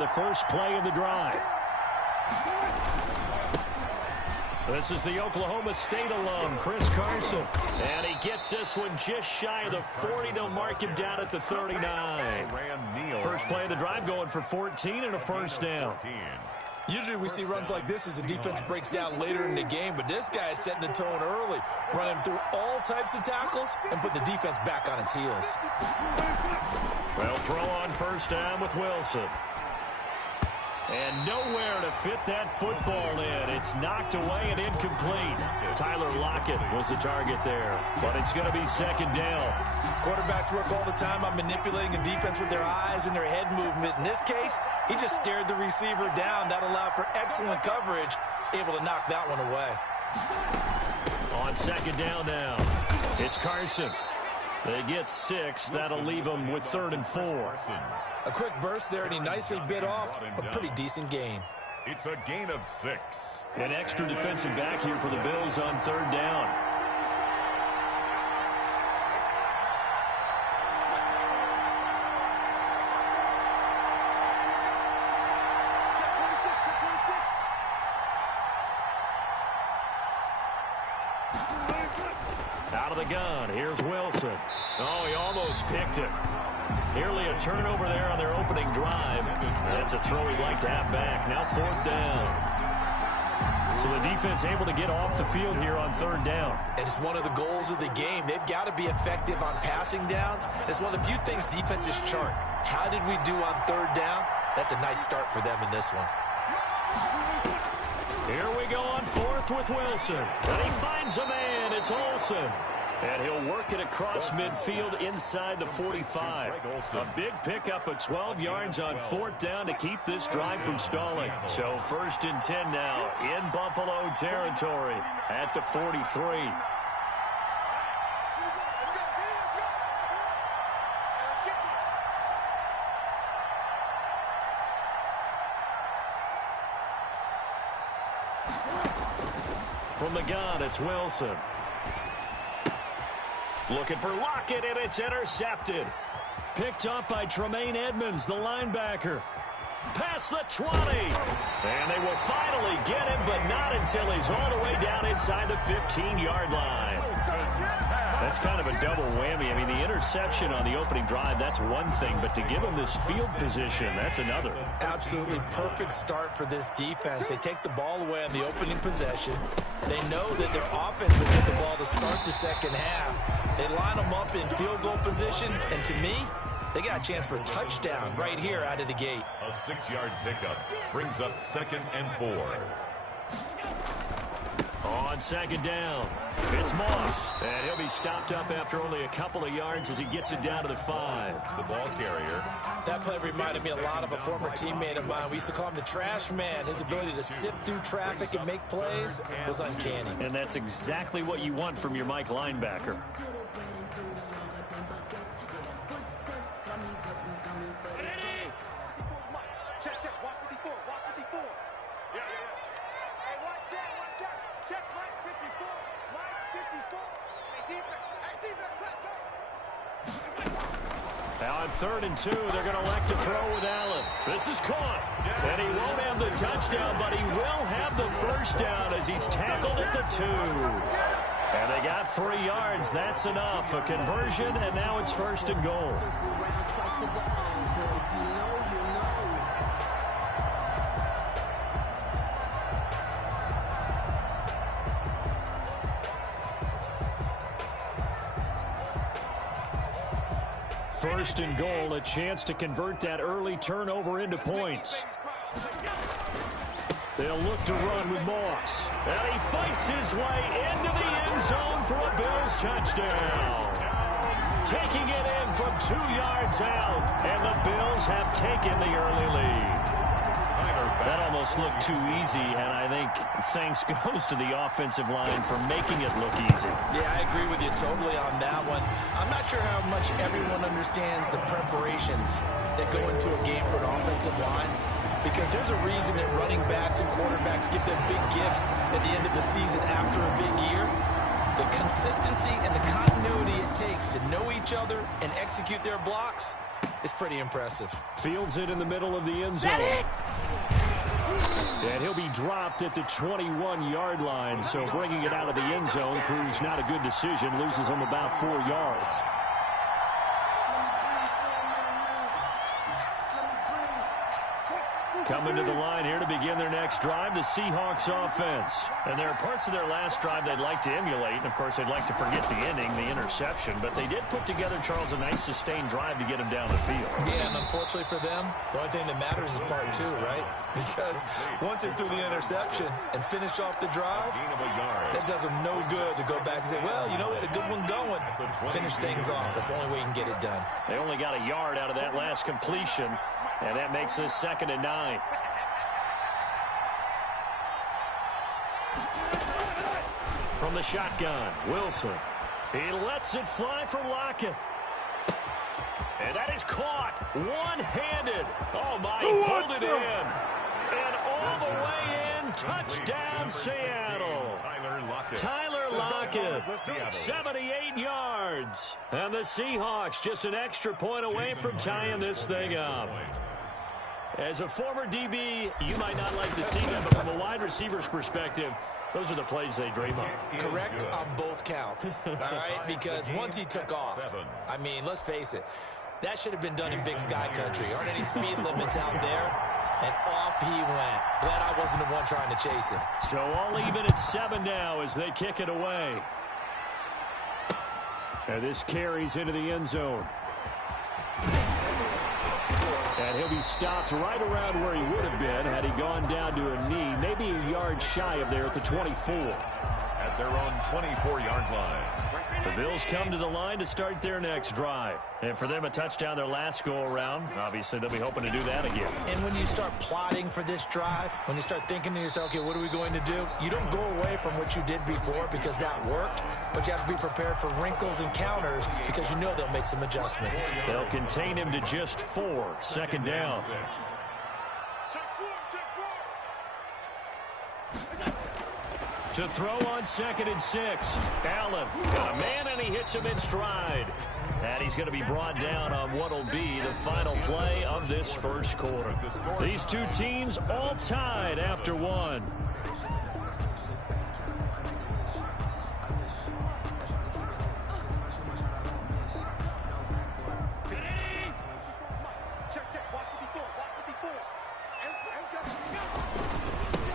The first play of the drive. This is the Oklahoma State alum, Chris Carson. And he gets this one just shy of the 40. They'll mark him down at the 39. First play of the drive going for 14 and a first down. Usually we see runs like this as the defense breaks down later in the game, but this guy is setting the tone early, running through all types of tackles and putting the defense back on its heels. Well, throw on first down with Wilson. And nowhere to fit that football in. It's knocked away and incomplete. Tyler Lockett was the target there, but it's going to be second down. Quarterbacks work all the time on manipulating a defense with their eyes and their head movement. In this case, he just stared the receiver down. That allowed for excellent coverage, able to knock that one away. On second down now, it's Carson. They get 6. That'll leave them with 3rd and 4. A quick burst there, and he nicely bit off a pretty decent gain. It's a gain of 6. An extra defensive back here for the Bills on 3rd down. Out of the gun, here's Wilson. Oh, he almost picked it. Nearly a turnover there on their opening drive. That's a throw he'd like to have back. Now 4th down. So the defense able to get off the field here on 3rd down. And it's one of the goals of the game. They've got to be effective on passing downs. It's one of the few things defenses chart. How did we do on 3rd down? That's a nice start for them in this one. Here we go on 4th with Wilson. And he finds a man. It's Olsen. And he'll work it across midfield inside the 45. A big pickup of 12 yards on 4th down to keep this drive from stalling. So 1st and 10 now in Buffalo territory at the 43. From the gun, it's Wilson. Looking for Lockett, and it's intercepted. Picked up by Tremaine Edmonds, the linebacker. Past the 20. And they will finally get him, but not until he's all the way down inside the 15-yard line. That's kind of a double whammy. I mean, the interception on the opening drive, that's one thing, but to give him this field position, that's another. Absolutely perfect start for this defense. They take the ball away on the opening possession. They know that their offense will get the ball to start the second half. They line them up in field goal position, and to me, they got a chance for a touchdown right here out of the gate. A 6-yard pickup brings up 2nd and 4. On 2nd down, it's Moss, and he'll be stopped up after only a couple of yards as he gets it down to the 5. The ball carrier. That play reminded me a lot of a former teammate of mine. We used to call him the trash man. His ability to sift through traffic and make plays was uncanny. And that's exactly what you want from your Mike linebacker. Now on 3rd and 2, they're going to elect to throw with Allen. This is caught. And he won't have the touchdown, but he will have the first down as he's tackled at the 2. And they got 3 yards. That's enough. A conversion, and now it's 1st and goal. First and goal, a chance to convert that early turnover into points. They'll look to run with Moss. And he fights his way into the end zone for a Bills touchdown. Taking it in from 2 yards out, and the Bills have taken the early lead. That almost looked too easy, and I think thanks goes to the offensive line for making it look easy. Yeah, I agree with you totally on that one. I'm not sure how much everyone understands the preparations that go into a game for an offensive line, because there's a reason that running backs and quarterbacks give them big gifts at the end of the season after a big year. The consistency and the continuity it takes to know each other and execute their blocks, is pretty impressive. Fields it in the middle of the end zone. And he'll be dropped at the 21-yard line. So bringing it out of the end zone proves not a good decision. Loses him about 4 yards. Coming to the line here to begin their next drive, the Seahawks offense. And there are parts of their last drive they'd like to emulate. And, of course, they'd like to forget the ending, the interception. But they did put together, Charles, a nice sustained drive to get them down the field. Yeah, and unfortunately for them, the only thing that matters is part 2, right? Because once they threw the interception and finished off the drive, that does them no good to go back and say, well, you know, we had a good one going. Finish things off. That's the only way you can get it done. They only got a yard out of that last completion. And that makes this 2nd and 9. From the shotgun, Wilson. He lets it fly for Lockett. And that is caught one-handed. Oh, my, he pulled it in. And all the way in, touchdown Seattle. Tyler Lockett, 78 yards. And the Seahawks just an extra point away from tying this thing up. As a former DB, you might not like to see that, but from a wide receiver's perspective, those are the plays they dream of. Correct on both counts, all right? Because once he took off, I mean, let's face it, that should have been done in Big Sky Country. Aren't any speed limits out there? And off he went. Glad I wasn't the one trying to chase him. So all even at 7 now as they kick it away. And this carries into the end zone. And he'll be stopped right around where he would have been had he gone down to a knee, maybe a yard shy of there at the 24. At their own 24-yard line. The Bills come to the line to start their next drive. And for them, a touchdown their last go-around. Obviously, they'll be hoping to do that again. And when you start plotting for this drive, when you start thinking to yourself, okay, what are we going to do? You don't go away from what you did before because that worked, but you have to be prepared for wrinkles and counters because you know they'll make some adjustments. They'll contain him to just 4. 2nd down. To throw on 2nd and 6. Allen got a man, and he hits him in stride. And he's going to be brought down on what will be the final play of this first quarter. These two teams all tied after 1.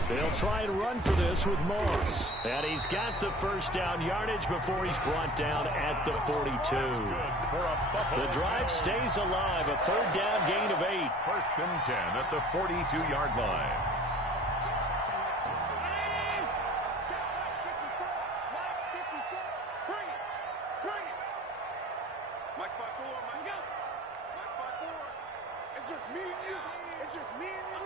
They'll try and run for this with Moss. And he's got the first down yardage before he's brought down at the 42. The drive stays alive. A 3rd down gain of 8. 1st and 10 at the 42-yard line. It's just me and you. It's just me and you.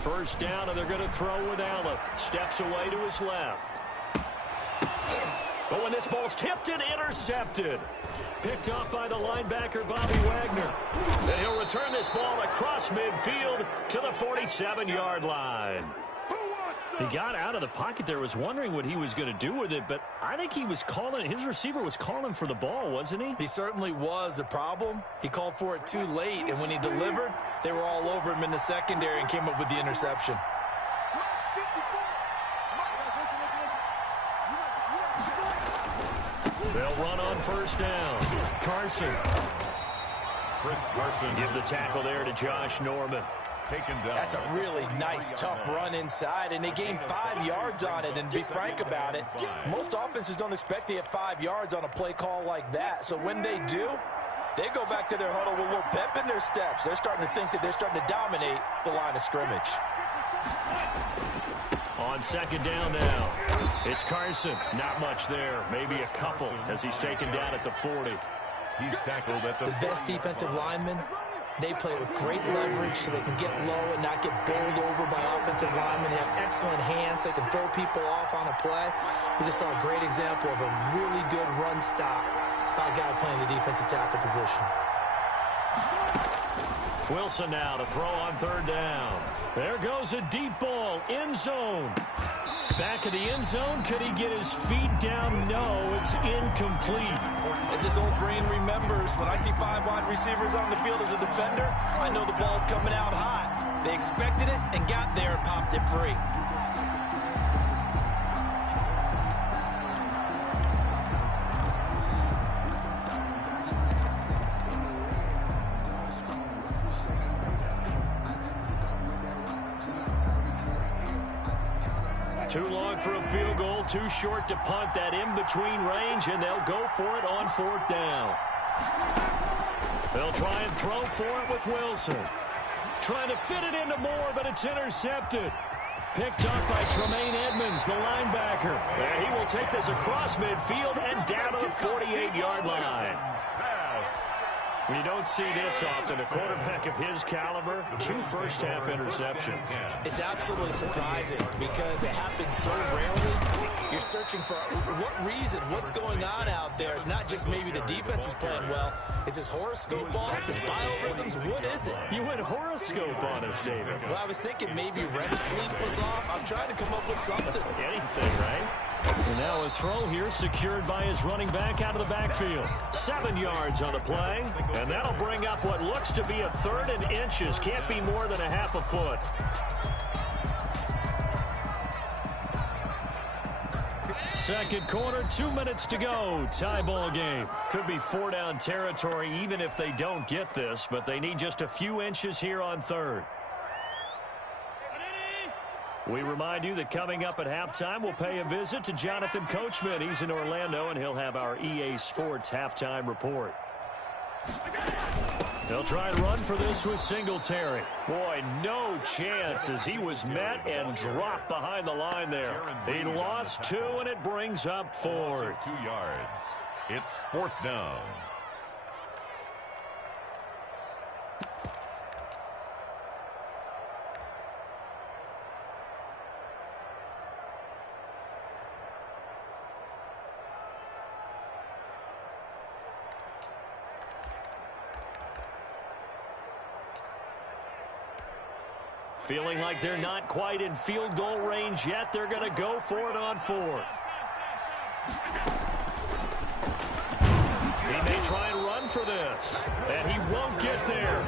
First down, and they're going to throw with Allen. Steps away to his left. But when this ball's tipped and intercepted. Picked off by the linebacker, Bobby Wagner. And he'll return this ball across midfield to the 47-yard line. He got out of the pocket there, was wondering what he was going to do with it, but I think he was calling, his receiver was calling for the ball, wasn't he? He certainly was. The problem, he called for it too late, and when he delivered, they were all over him in the secondary and came up with the interception. They'll run on first down. Carson. Chris Carson. Give the tackle there to Josh Norman. Taken down. That's a really nice, tough run inside, and they gained 5 yards on it. And to be frank about it, most offenses don't expect to get 5 yards on a play call like that. So when they do, they go back to their huddle with a little pep in their steps. They're starting to think that they're starting to dominate the line of scrimmage. On 2nd down now, it's Carson. Not much there, maybe a couple as he's taken down at the 40. He's tackled at the best defensive linemen. They play with great leverage so they can get low and not get bowled over by offensive linemen. They have excellent hands. They can throw people off on a play. We just saw a great example of a really good run stop by a guy playing the defensive tackle position. Wilson now to throw on 3rd down. There goes a deep ball, end zone. Back of the end zone. Could he get his feet down? No, it's incomplete. As this old brain remembers, when I see 5 wide receivers on the field as a defender, I know the ball's coming out hot. They expected it and got there and popped it free. Too long for a field goal, too short to punt that in-between range, and they'll go for it on 4th down. They'll try and throw for it with Wilson. Trying to fit it into Moore, but it's intercepted. Picked up by Tremaine Edmonds, the linebacker. And he will take this across midfield and down to the 48-yard line. You don't see this often. A quarterback of his caliber, 2 first-half interceptions. It's absolutely surprising because it happens so rarely. You're searching for what reason, what's going on out there. It's not just maybe the defense is playing well. Is his horoscope off? His biorhythms? What is it? You went horoscope on us, David. Well, I was thinking maybe REM sleep was off. I'm trying to come up with something. Anything, right? And now a throw here secured by his running back out of the backfield. 7 yards on the play, and that'll bring up what looks to be a 3rd and inches. Can't be more than a half a foot. Second quarter, 2 minutes to go. Tie ball game. Could be 4-down territory even if they don't get this, but they need just a few inches here on 3rd. We remind you that coming up at halftime, we'll pay a visit to Jonathan Coachman. He's in Orlando, and he'll have our EA Sports halftime report. They'll try and run for this with Singletary. Boy, no chance as he was met and dropped behind the line there. He lost 2, and it brings up 4th. 2 yards. It's 4th down. Feeling like they're not quite in field goal range yet. They're going to go for it on 4th. He may try and run for this, and he won't get there.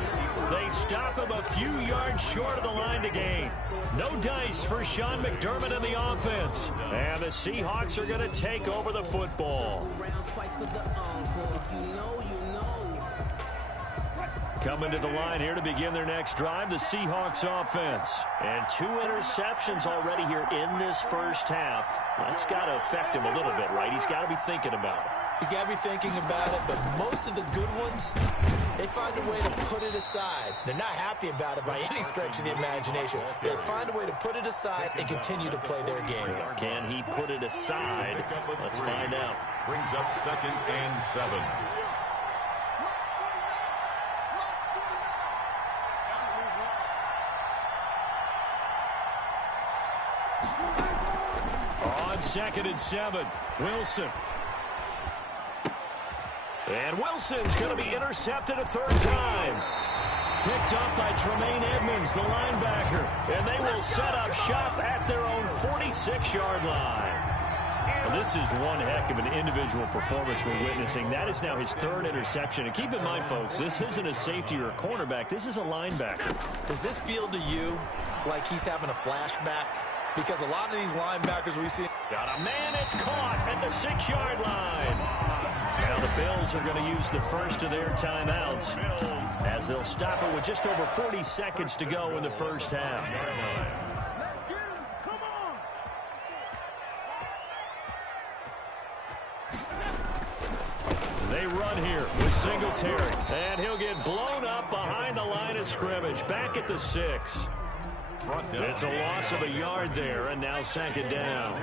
They stop him a few yards short of the line to gain. No dice for Sean McDermott in the offense. And the Seahawks are going to take over the football. Coming to the line here to begin their next drive, the Seahawks offense. And 2 interceptions already here in this first half. That's got to affect him a little bit, right? He's got to be thinking about it. He's got to be thinking about it, but most of the good ones, they find a way to put it aside. They're not happy about it by any stretch of the imagination. They find a way to put it aside and continue to play their game. Can he put it aside? Let's find out. Brings up 2nd and 7. On 2nd and 7, Wilson. And Wilson's going to be intercepted a 3rd time. Picked up by Tremaine Edmonds, the linebacker. And they will set up shop at their own 46-yard line. Well, this is one heck of an individual performance we're witnessing. That is now his 3rd interception. And keep in mind, folks, this isn't a safety or a cornerback. This is a linebacker. Does this feel to you like he's having a flashback? Because a lot of these linebackers we see... Got a man, it's caught at the 6-yard line. Now the Bills are going to use the first of their timeouts as they'll stop it with just over 40 seconds to go in the first half. They run here with Singletary, and he'll get blown up behind the line of scrimmage, back at the 6. It's a loss of a yard there, and now 2nd down.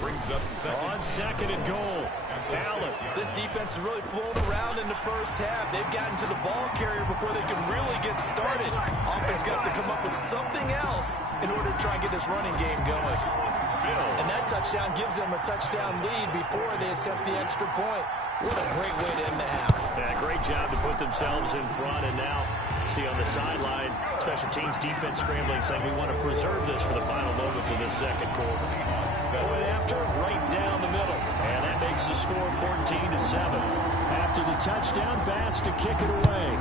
Brings up 2nd. On 2nd and goal, Allen. This defense has really flown around in the first half. They've gotten to the ball carrier before they can really get started. Offense got to come up with something else in order to try and get this running game going. And that touchdown gives them a touchdown lead before they attempt the extra point. What a great way to end the half. Yeah, great job to put themselves in front, and now see on the sideline, special teams defense scrambling, saying we want to preserve this for the final moments of this second quarter. Point after, right down the middle, and that makes the score 14-7. After the touchdown pass to kick it away.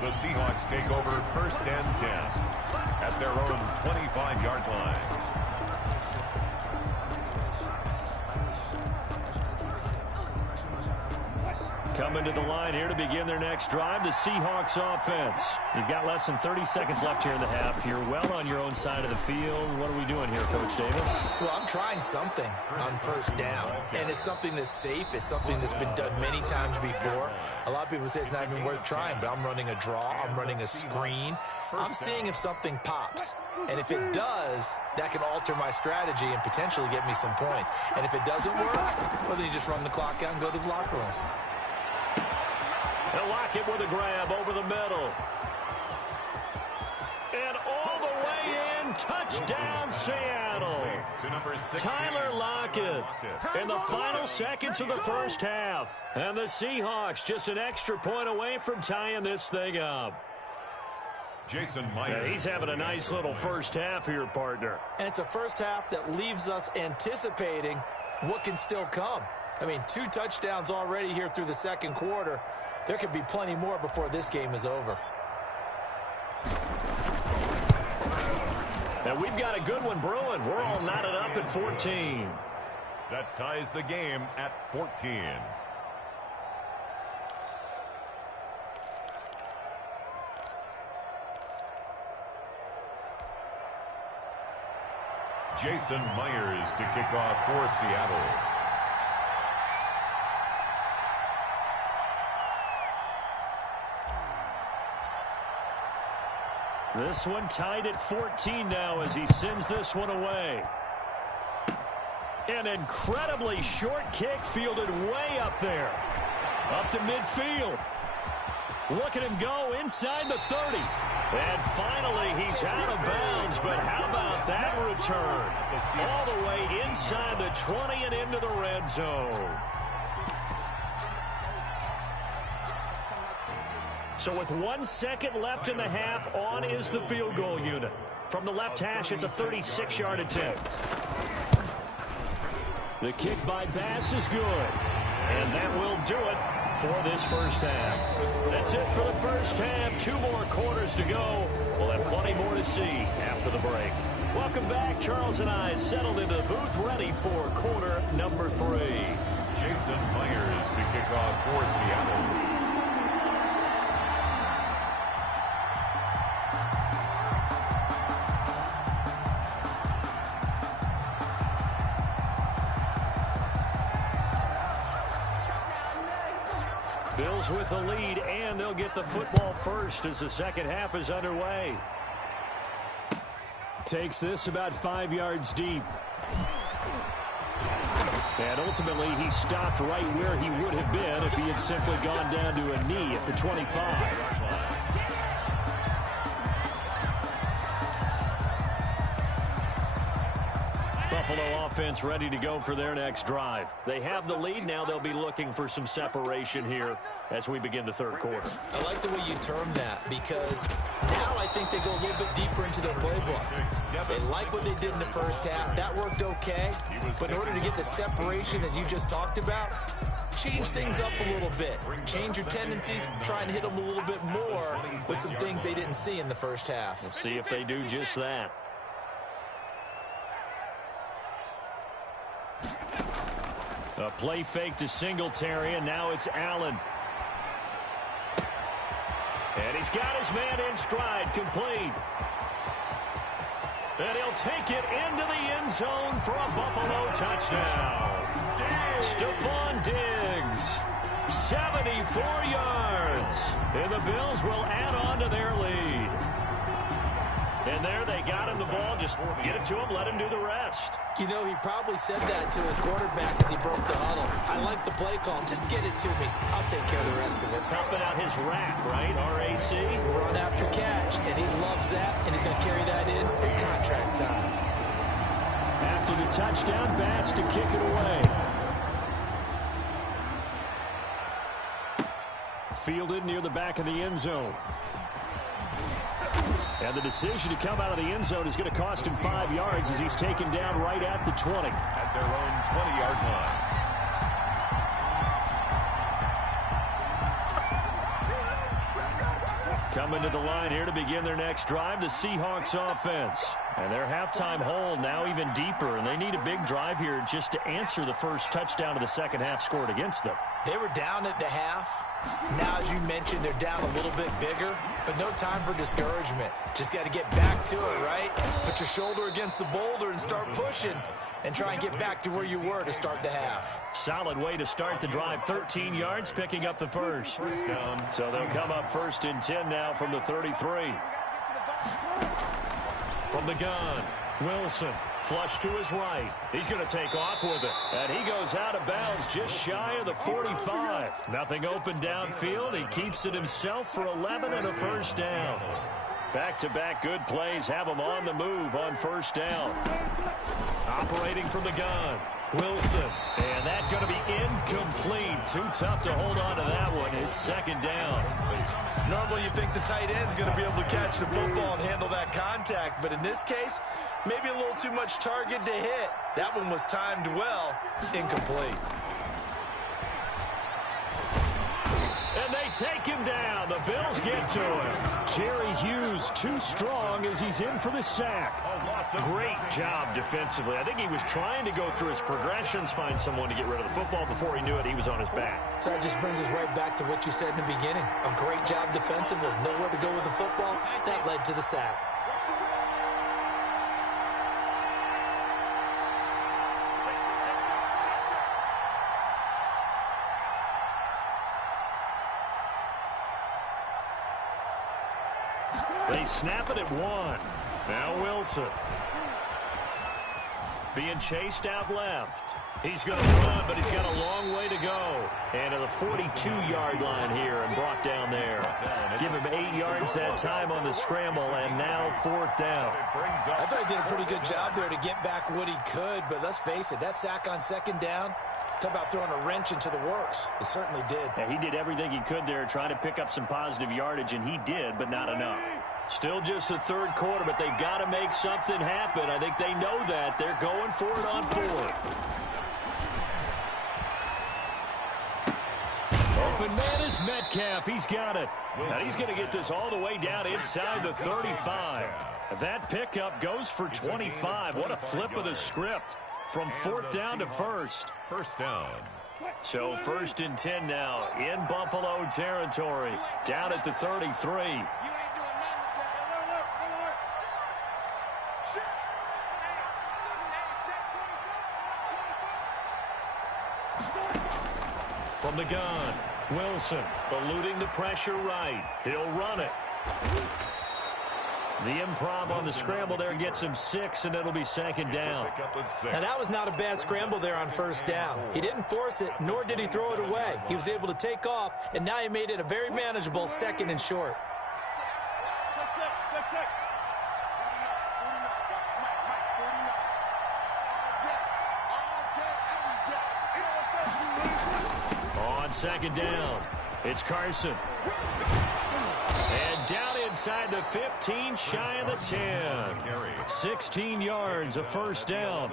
The Seahawks take over 1st and 10 at their own 25-yard line. Coming to the line here to begin their next drive, the Seahawks offense. You've got less than 30 seconds left here in the half. You're well on your own side of the field. What are we doing here, Coach Davis? Well, I'm trying something on 1st down, and it's something that's safe. It's something that's been done many times before. A lot of people say it's not even worth trying, but I'm running a draw. I'm running a screen. I'm seeing if something pops. And if it does, that can alter my strategy and potentially get me some points. And if it doesn't work, well, then you just run the clock out and go to the locker room. They'll lock it with a grab over the middle. And all the way in, touchdown Seattle. Tyler Lockett in the final seconds of the first half. And the Seahawks just an extra point away from tying this thing up. Jason Myers. Yeah, he's having a nice little first half here, partner. And it's a first half that leaves us anticipating what can still come. I mean, 2 touchdowns already here through the second quarter. There could be plenty more before this game is over. And we've got a good one brewing. We're all knotted up at 14. That ties the game at 14. Jason Myers to kick off for Seattle. This one tied at 14 now as he sends this one away. An incredibly short kick fielded way up there. Up to midfield. Look at him go inside the 30. And finally he's out of bounds, but how about that return? All the way inside the 20 and into the red zone. So with 1 second left in the half, on is the field goal unit. From the left hash, it's a 36-yard attempt. The kick by Bass is good. And that will do it for this first half. That's it for the first half. 2 more quarters to go. We'll have plenty more to see after the break. Welcome back. Charles and I settled into the booth ready for quarter number 3. Jason Myers to kick off for Seattle. Bills with the lead, and they'll get the football first as the second half is underway. Takes this about 5 yards deep. And ultimately, he stopped right where he would have been if he had simply gone down to a knee at the 25. Buffalo offense ready to go for their next drive. They have the lead. Now they'll be looking for some separation here as we begin the third quarter. I like the way you term that because now I think they go a little bit deeper into their playbook. They like what they did in the first half. That worked okay. But in order to get the separation that you just talked about, change things up a little bit. Change your tendencies. Try and hit them a little bit more with some things they didn't see in the first half. We'll see if they do just that. A play fake to Singletary, and now it's Allen. And he's got his man in stride, complete. And he'll take it into the end zone for a Buffalo touchdown. Stephon Diggs, 74 yards. And the Bills will add on to their lead. And there they got him the ball. Just get it to him, let him do the rest. You know, he probably said that to his quarterback as he broke the huddle. I like the play call. Just get it to me. I'll take care of the rest of it. Helping out his rack, right? RAC. Run after catch, and he loves that, and he's going to carry that in at contract time. After the touchdown, Bass to kick it away. Fielded near the back of the end zone. And the decision to come out of the end zone is going to cost him 5 yards as he's taken down right at the 20. At their own 20-yard line. Coming to the line here to begin their next drive, the Seahawks offense. And their halftime hole now even deeper, and they need a big drive here just to answer the first touchdown of the second half scored against them. They were down at the half. Now, as you mentioned, they're down a little bit bigger, but no time for discouragement. Just got to get back to it, right? Put your shoulder against the boulder and start pushing and try and get back to where you were to start the half. Solid way to start the drive. 13 yards, picking up the first. So they'll come up 1st and 10 now from the 33. From the gun, Wilson. Flush to his right. He's going to take off with it. And he goes out of bounds just shy of the 45. Nothing open downfield. He keeps it himself for 11 and a first down. Back-to-back good plays have him on the move on first down. Operating from the gun, Wilson. And that's going to be incomplete. Too tough to hold on to that one. It's second down. Normally you think the tight end's going to be able to catch the football and handle that contact, but in this case, maybe a little too much target to hit. That one was timed well. Incomplete. And they take him down. The Bills get to him. Jerry Hughes too strong as he's in for the sack. Great job defensively. I think he was trying to go through his progressions, find someone to get rid of the football. Before he knew it, he was on his back. So that just brings us right back to what you said in the beginning. A great job defensively. Nowhere to go with the football. That led to the sack. They snap it at 1. Now Wilson. Being chased out left. He's going to run, but he's got a long way to go. And to the 42-yard line here and brought down there. Give him 8 yards that time on the scramble, and now 4th down. I thought he did a pretty good job there to get back what he could, but let's face it, that sack on second down, talk about throwing a wrench into the works. It certainly did. Yeah, he did everything he could there, trying to pick up some positive yardage, and he did, but not enough. Still just the third quarter, but they've got to make something happen. I think they know that. They're going for it on 4th. Open man is Metcalf. He's got it. Now he's going to get this all the way down inside the 35. That pickup goes for 25. What a flip of the script from 4th down to 1st. First down. So 1st and 10 now in Buffalo territory. Down at the 33. From the gun, Wilson eluding the pressure right. He'll run it. The improv on the scramble there gets him 6, and it'll be second down. Now, that was not a bad scramble there on first down. He didn't force it, nor did he throw it away. He was able to take off, and now he made it a very manageable 2nd and short. On second down, it's Carson. And down inside the 15, shy of the 10. 16 yards, a first down.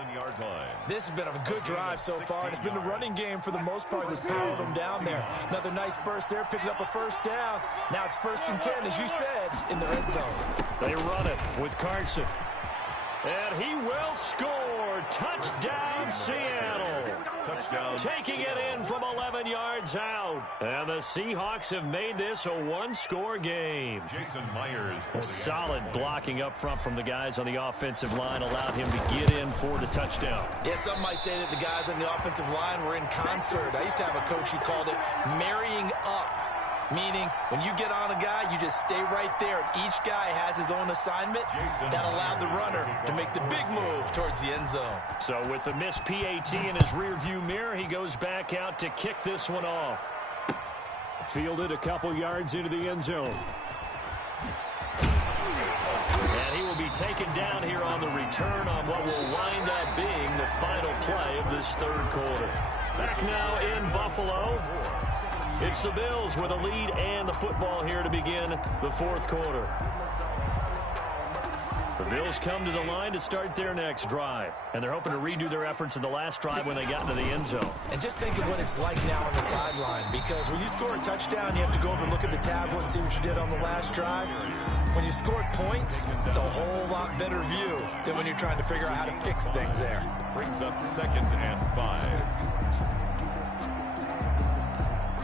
This has been a good drive so far, and it's been the running game for the most part that's powered them down there. Another nice burst there, picking up a first down. Now it's 1st and 10, as you said, in the red zone. They run it with Carson. And he will score. Touchdown, Seattle. Touchdown. Taking it in from 11 yards out. And the Seahawks have made this a one-score game. Jason Myers. Solid blocking up front from the guys on the offensive line allowed him to get in for the touchdown. Yeah, some might say that the guys on the offensive line were in concert. I used to have a coach who called it marrying up. Meaning, when you get on a guy, you just stay right there. And each guy has his own assignment. That allowed the runner to make the big move towards the end zone. So with the missed PAT in his rearview mirror, he goes back out to kick this one off. Fielded a couple yards into the end zone. And he will be taken down here on the return on what will wind up being the final play of this third quarter. Back now in Buffalo. It's the Bills with a lead and the football here to begin the fourth quarter. The Bills come to the line to start their next drive, and they're hoping to redo their efforts in the last drive when they got into the end zone. And just think of what it's like now on the sideline, because when you score a touchdown, you have to go over and look at the tablet and see what you did on the last drive. When you scored points, it's a whole lot better view than when you're trying to figure out how to fix things there. Brings up 2nd and 5.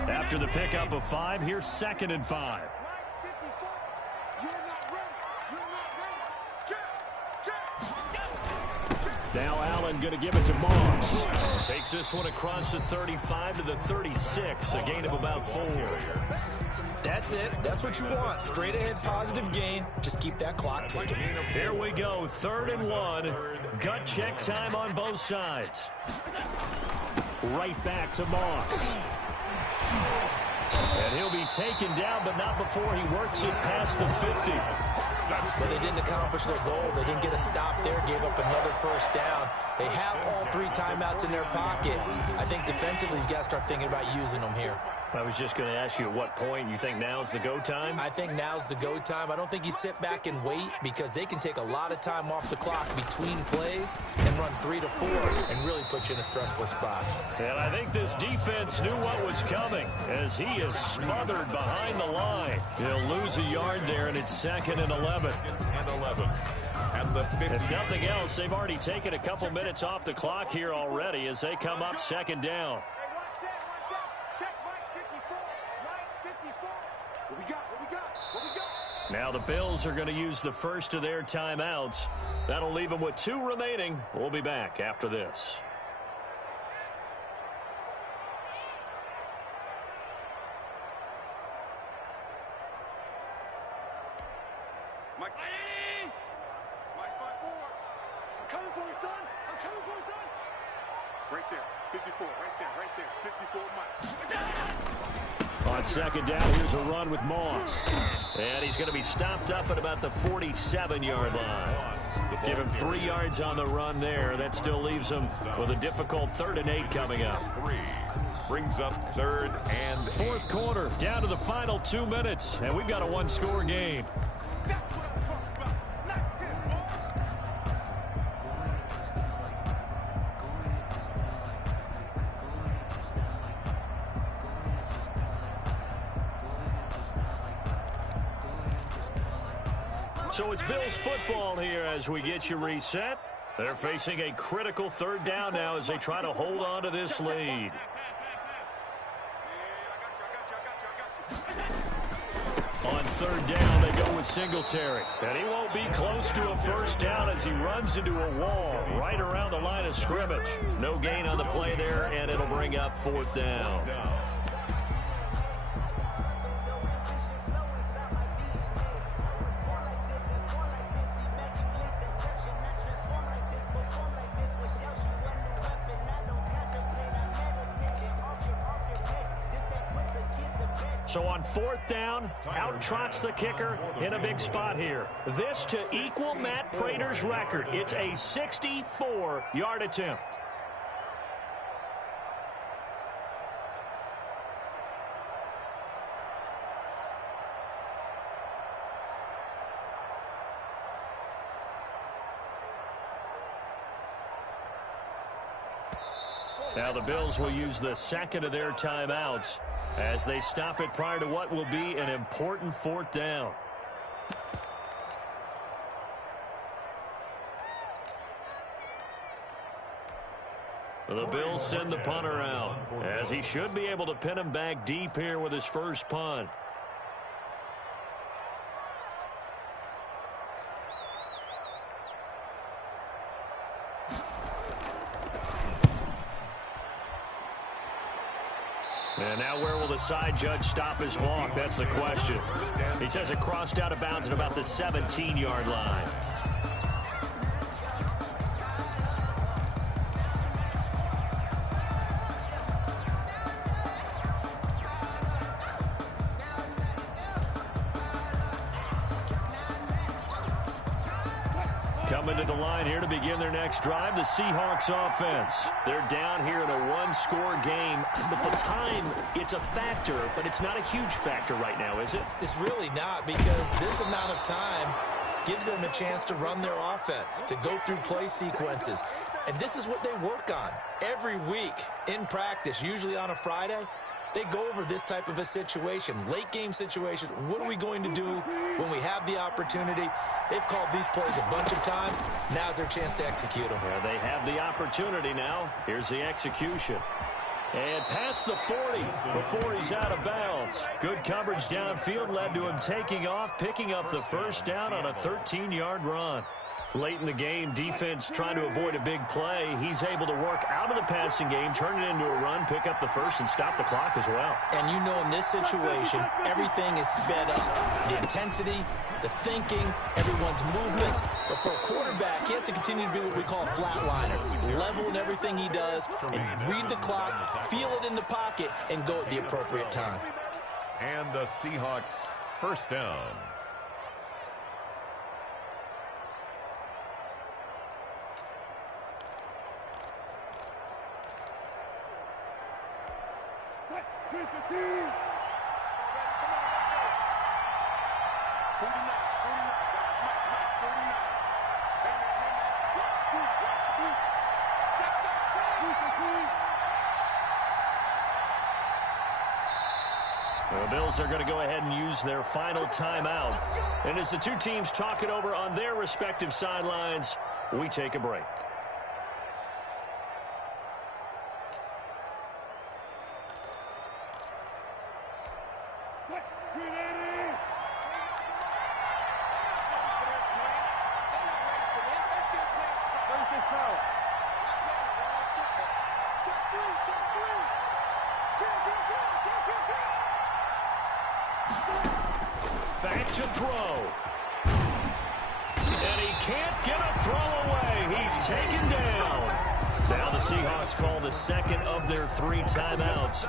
After the pickup of 5, here's 2nd and 5. Now Allen going to give it to Moss. Takes this one across the 35 to the 36, a gain of about 4. That's it. That's what you want. Straight ahead positive gain. Just keep that clock ticking. Here we go. 3rd and 1. Gut check time on both sides. Right back to Moss. And he'll be taken down, but not before he works it past the 50. But they didn't accomplish their goal. They didn't get a stop there, gave up another first down. They have all 3 timeouts in their pocket. I think defensively, you got to start thinking about using them here. I was just going to ask you at what point you think now's the go time? I think now's the go time. I don't think you sit back and wait, because they can take a lot of time off the clock between plays and run 3 to 4 and really put you in a stressful spot. And I think this defense knew what was coming as he is smothered behind the line. He'll lose a yard there, and it's 2nd and 11. And 11. And the 50. If nothing else, they've already taken a couple minutes off the clock here already as they come up 2nd down. Now the Bills are going to use the first of their timeouts. That'll leave them with 2 remaining. We'll be back after this. Mike's by 4. I'm coming for you, son. I'm coming for you, son. Right there. 54. Right there. 54, Mike. On 2nd down, here's a run with Moss. And he's going to be stopped up at about the 47-yard line. Give him 3 yards on the run there. That still leaves him with a difficult 3rd and 8 coming up. 3. Brings up 3rd and 8. Fourth quarter, down to the final 2 minutes. And we've got a 1-score game. That's what I'm talking about. Nice hit, bro. So it's Bills football here as we get you reset. They're facing a critical 3rd down now as they try to hold on to this lead. On 3rd down, they go with Singletary. And he won't be close to a first down as he runs into a wall right around the line of scrimmage. No gain on the play there, and it'll bring up 4th down. So on 4th down, out trots the kicker in a big spot here. This to equal Matt Prater's record. It's a 64-yard attempt. Now the Bills will use the 2nd of their timeouts as they stop it prior to what will be an important 4th down. The Bills send the punter out as he should be able to pin him back deep here with his first punt. And now where will the side judge stop his walk? That's the question. He says it crossed out of bounds at about the 17-yard line. Coming to the line here to begin their next drive, the Seahawks offense. They're down here in a one-score game, but the time, it's a factor, but it's not a huge factor right now, is it? It's really not, because this amount of time gives them a chance to run their offense, to go through play sequences. And this is what they work on every week in practice, usually on a Friday. They go over this type of a situation, late game situation. What are we going to do when we have the opportunity? They've called these plays a bunch of times. Now's their chance to execute them. Yeah, they have the opportunity now. Here's the execution. And past the 40 before he's out of bounds. Good coverage downfield led to him taking off, picking up the first down on a 13-yard run. Late in the game, defense trying to avoid a big play. He's able to work out of the passing game, turn it into a run, pick up the first, and stop the clock as well. And you know in this situation, everything is sped up. The intensity, the thinking, everyone's movements. But for a quarterback, he has to continue to be what we call a flatliner. Level in everything he does, and read the clock, feel it in the pocket, and go at the appropriate time. And the Seahawks first down. The Bills are going to go ahead and use their final timeout. And as the two teams talk it over on their respective sidelines, we take a break. Back to throw. And he can't get a throw away. He's taken down. Now the Seahawks call the second of their 3 timeouts,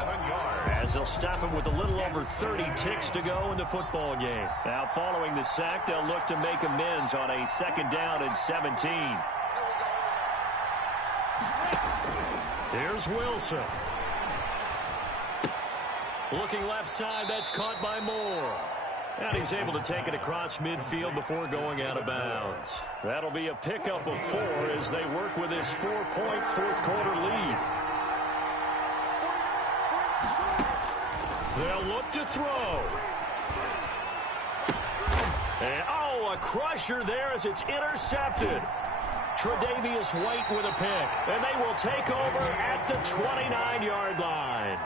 as they'll stop him with a little over 30 ticks to go in the football game. Now following the sack, they'll look to make amends on a 2nd down and 17. Here's Wilson. Looking left side, that's caught by Moore. And he's able to take it across midfield before going out of bounds. That'll be a pickup of 4 as they work with this 4-point fourth-quarter lead. They'll look to throw. And, a crusher there as it's intercepted. Tre'Davious White with a pick. And they will take over at the 29-yard line.